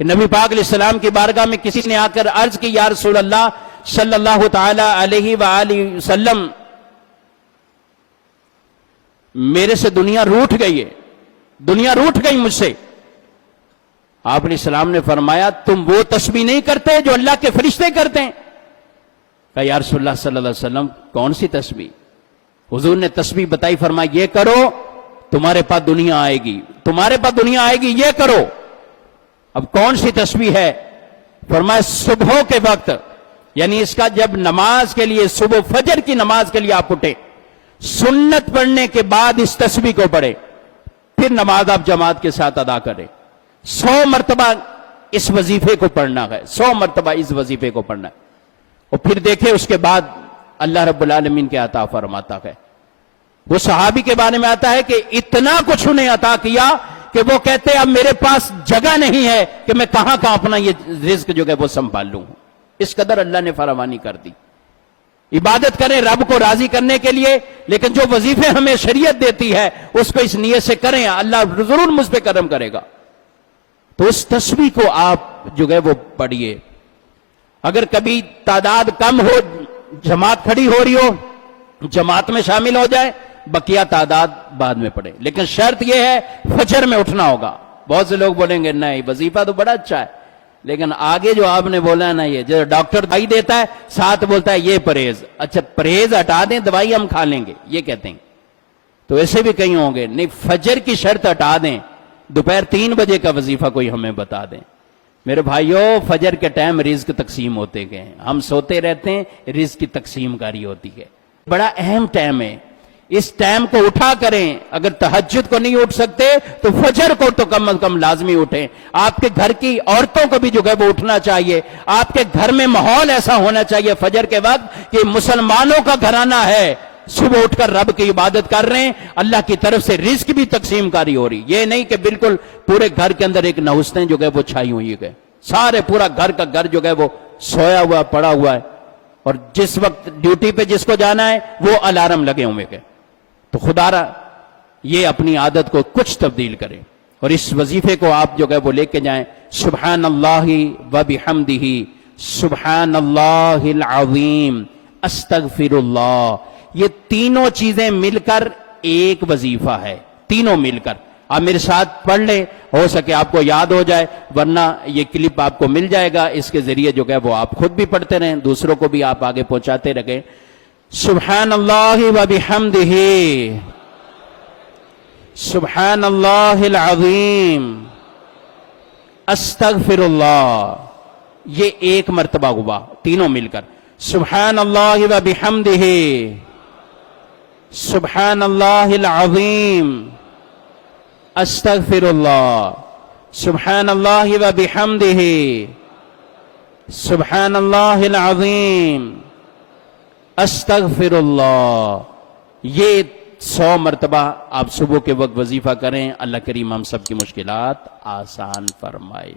کہ نبی پاک علیہ السلام کی بارگاہ میں کسی نے آ کر عرض کی یا رسول اللہ صلی اللہ تعالی علیہ وآلہ وسلم، میرے سے دنیا روٹھ گئی ہے، دنیا روٹھ گئی مجھ سے۔ آپ علیہ السلام نے فرمایا تم وہ تسبیح نہیں کرتے جو اللہ کے فرشتے کرتے ہیں؟ کہا یا رسول اللہ صلی اللہ علیہ وسلم کون سی تسبیح؟ حضور نے تسبیح بتائی، فرمایا یہ کرو تمہارے پاس دنیا آئے گی، تمہارے پاس دنیا آئے گی، یہ کرو۔ اب کون سی تسبیح ہے؟ فرمایا صبح کے وقت، یعنی اس کا جب نماز کے لیے صبح فجر کی نماز کے لیے آپ اٹھے، سنت پڑھنے کے بعد اس تسبیح کو پڑھے، پھر نماز آپ جماعت کے ساتھ ادا کریں۔ 100 مرتبہ اس وظیفے کو پڑھنا ہے، 100 مرتبہ اس وظیفے کو پڑھنا ہے، اور پھر دیکھیں اس کے بعد اللہ رب العالمین کے عطا فرماتا ہے۔ وہ صحابی کے بارے میں آتا ہے کہ اتنا کچھ انہیں عطا کیا کہ وہ کہتے اب میرے پاس جگہ نہیں ہے کہ میں کہاں کہاں اپنا یہ رزق جو ہے وہ سنبھال لوں۔ اس قدر اللہ نے فراوانی کر دی۔ عبادت کریں رب کو راضی کرنے کے لیے، لیکن جو وظیفے ہمیں شریعت دیتی ہے اس کو اس نیت سے کریں، اللہ ضرور مجھ پہ کرم کرے گا۔ تو اس تسبیح کو آپ جو ہے وہ پڑھیے۔ اگر کبھی تعداد کم ہو، جماعت کھڑی ہو رہی ہو، جماعت میں شامل ہو جائے، بقیہ تعداد بعد میں پڑھے، لیکن شرط یہ ہے فجر میں اٹھنا ہوگا۔ بہت سے لوگ بولیں گے نہیں وظیفہ تو بڑا اچھا ہے، لیکن آگے جو آپ نے بولا ہے نا، یہ جو ڈاکٹر دوائی دیتا ہے ساتھ بولتا ہے یہ پرہیز، اچھا پرہیز ہٹا دیں دوائی ہم کھا لیں گے، یہ کہتے ہیں۔ تو ایسے بھی کئی ہوں گے نہیں فجر کی شرط ہٹا دیں، دوپہر 3 بجے کا وظیفہ کوئی ہمیں بتا دیں۔ میرے بھائیوں فجر کے ٹائم رزق تقسیم ہوتے گئے، ہم سوتے رہتے ہیں، رزق کی تقسیم کاری ہوتی ہے، بڑا اہم ٹائم ہے، اس ٹائم کو اٹھا کریں۔ اگر تہجد کو نہیں اٹھ سکتے تو فجر کو تو کم از کم لازمی اٹھیں۔ آپ کے گھر کی عورتوں کو بھی جو ہے وہ اٹھنا چاہیے، آپ کے گھر میں ماحول ایسا ہونا چاہیے فجر کے وقت کہ مسلمانوں کا گھرانہ ہے، صبح اٹھ کر رب کی عبادت کر رہے ہیں، اللہ کی طرف سے رزق بھی تقسیم کاری ہو رہی، یہ نہیں کہ بالکل پورے گھر کے اندر ایک نحوستیں جو ہے وہ چھائی ہوئی ہے، سارے پورا گھر کا گھر جو ہے وہ سویا ہوا پڑا ہوا ہے، اور جس وقت ڈیوٹی پہ جس کو جانا ہے وہ الارم لگے ہوئے گئے۔ تو خدا را یہ اپنی عادت کو کچھ تبدیل کریں، اور اس وظیفے کو آپ جو ہے وہ لے کے جائیں، سبحان اللہ و بحمدہ سبحان اللہ العظیم استغفر اللہ۔ یہ تینوں چیزیں مل کر ایک وظیفہ ہے، تینوں مل کر آپ میرے ساتھ پڑھ لیں، ہو سکے آپ کو یاد ہو جائے، ورنہ یہ کلپ آپ کو مل جائے گا، اس کے ذریعے جو ہے وہ آپ خود بھی پڑھتے رہیں، دوسروں کو بھی آپ آگے پہنچاتے رہیں۔ سبحان اللہ و بحمدہ سبحان اللہ العظیم استغفر اللہ، یہ ایک مرتبہ ہوا تینوں مل کر، سبحان اللہ و بحمدہ سبحان اللہ العظیم استغفر اللہ، سبحان اللہ و بحمدہ سبحان اللہ العظیم استغفر اللہ۔ یہ 100 مرتبہ آپ صبح کے وقت وظیفہ کریں، اللہ کریم ہم سب کی مشکلات آسان فرمائے۔